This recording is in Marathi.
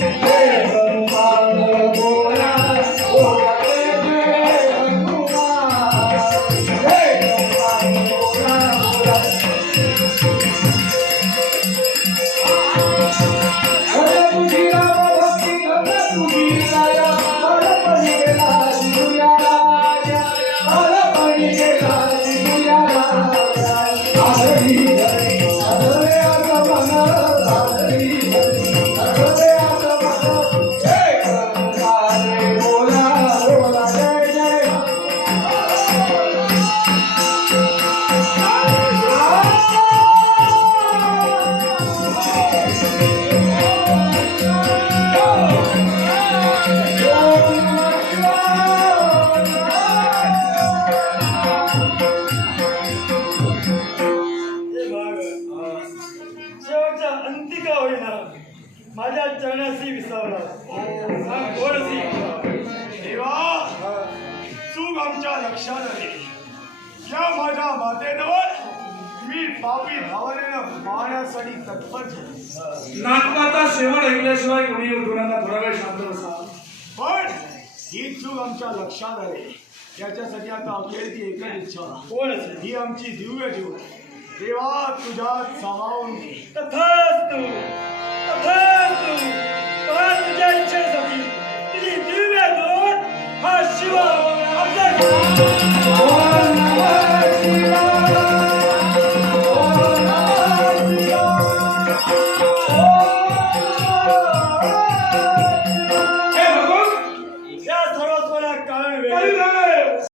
हे माझ्या चरणाशी कोणसी देवा चूक आमच्या लक्षात आली. या माझ्या मातेवर मी पापी भावनेनं मारण्यासाठी तत्पर झालो. नागपाचा शेवट ऐकल्याशिवाय कोणी उठवण्याचा थोडा वेळ शांत बसा. पण ही चूक आमच्या लक्षात आली. त्याच्यासाठी आता ती एकच इच्छा. कोणसी ही आमची दिव्य जीव. देवा तुझ्यात सामावून तथास्तु तथास्तु. Shiva!